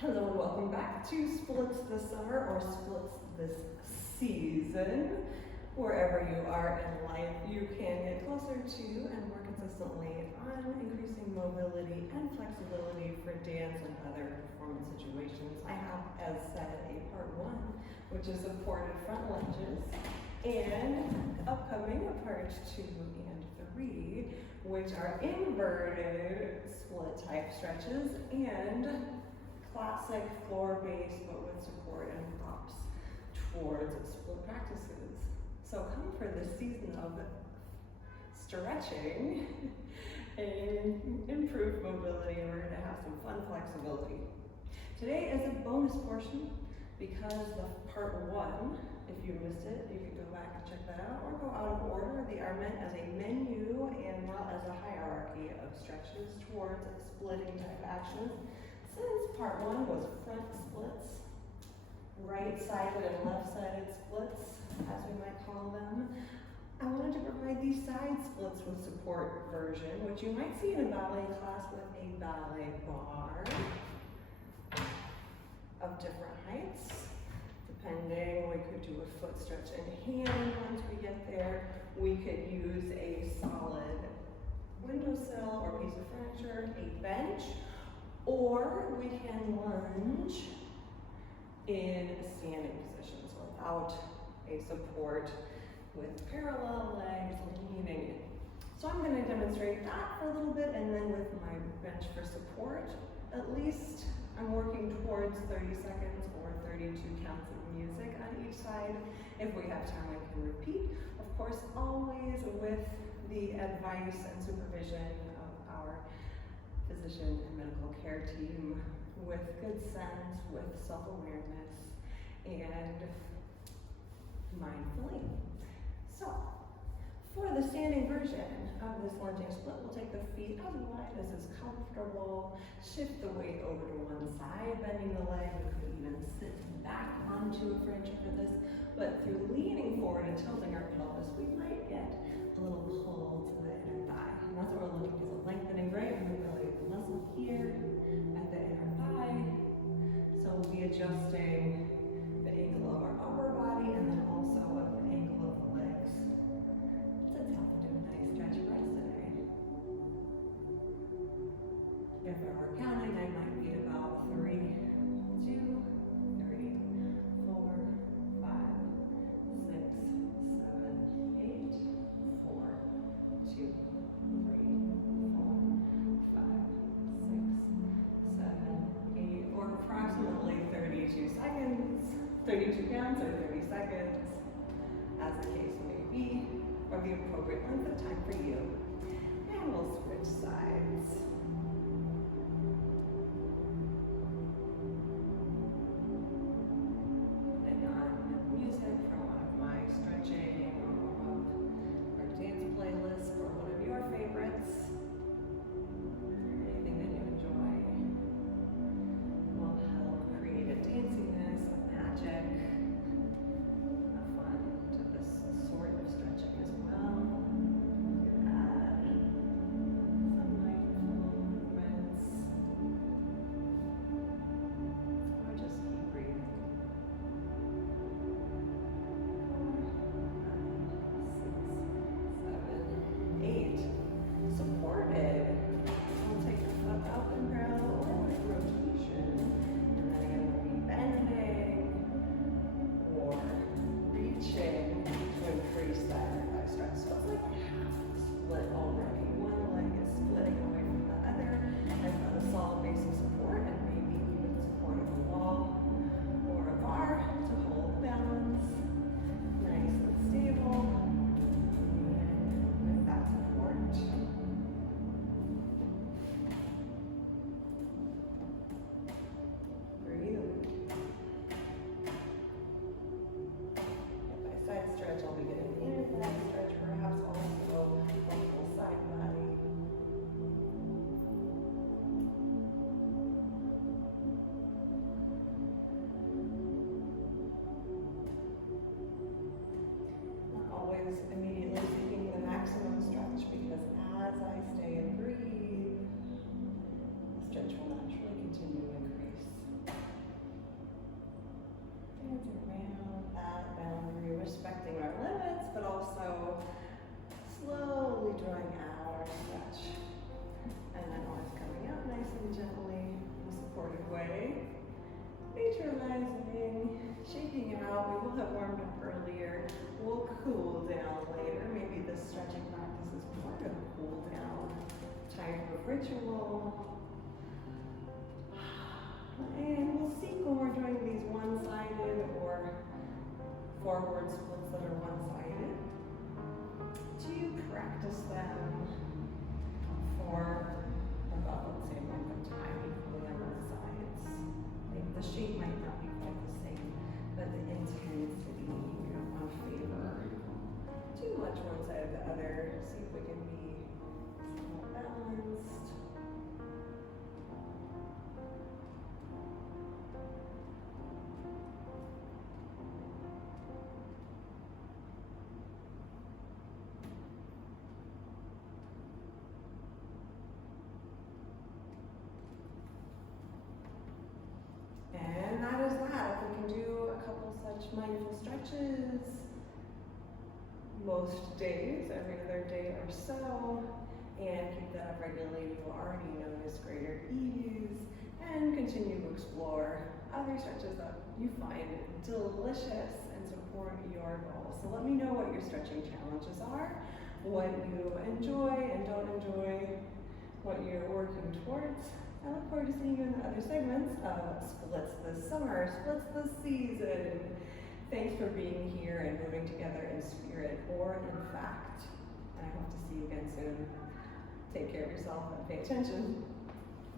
Hello and welcome back to Splits This Summer or Splits This Season. Wherever you are in life, you can get closer to and more consistently on increasing mobility and flexibility for dance and other performance situations. I have, as said, a part 1, which is supported front lunges, and upcoming part 2 and 3, which are inverted split type stretches and classic floor-based but with support and props towards split practices. So come for this season of stretching and improved mobility, and we're going to have some fun flexibility. Today is a bonus portion because the part 1, if you missed it, you can go back and check that out or go out of order. They are meant as a menu and not as a hierarchy of stretches towards splitting type actions. Since part 1 was front splits, right-sided and left-sided splits, as we might call them, I wanted to provide these side splits with support version, which you might see in a ballet class with a ballet bar of different heights. Depending, we could do a foot stretch in hand once we get there. We could use a solid windowsill or piece of furniture, a bench, or we can lunge in standing positions without a support with parallel legs leaning in. So I'm going to demonstrate that for a little bit, and then with my bench for support, at least I'm working towards 30 seconds or 32 counts of music on each side. If we have time, I can repeat. Of course, always with the advice and supervision of our physician and medical care team, with good sense, with self-awareness, and mindfully. So, for the standing version of this lunging split, we'll take the feet as wide as is comfortable, shift the weight over to one side, bending the leg. We could even sit back onto a furniture for this, but through leaning forward and tilting our pelvis, we might get a little pull to the inner thigh. And that's what we're looking for, so lengthening right in the belly muscle here at the inner thigh. So we'll be adjusting the angle of our upper body and then also of the angle of the legs. Let's help do a nice stretch for us today. If I were counting, I might be about 3, 2, 3, 4, 5, 6, 7, 8, 4, 2, 3, 4, 5, 6, 7, 8, or approximately 32 seconds, 32 counts or 30 seconds, as the case may be, or the appropriate length of time for you. And we'll switch sides. Putting on music from one of my stretching or dance playlists or one of your favorites. Anything that you enjoy will help create a danciness, a magic, a fun to this sort of stretching as well. You can add some mindful visualizing, shaking out. We will have warmed up earlier. We'll cool down later. Maybe this stretching practice is part of a cool down type of ritual. And we'll seek when we're doing these one-sided or forward splits that are one-sided to practice them for about, let's say, a month of time equally on both sides. Like the shape might not be quite the same, but the intensity on favor. Too much one side or the other. See if we can be more balanced. And that is that. If we can do a couple such mindful stretches most days, every other day or so, and keep that up regularly, you will already notice greater ease and continue to explore other stretches that you find delicious and support your goals. So let me know what your stretching challenges are, what you enjoy and don't enjoy, what you're working towards. I look forward to seeing you in the other segments of Splits this Summer, Splits this Season. Thanks for being here and moving together in spirit or in fact. And I hope to see you again soon. Take care of yourself and pay attention.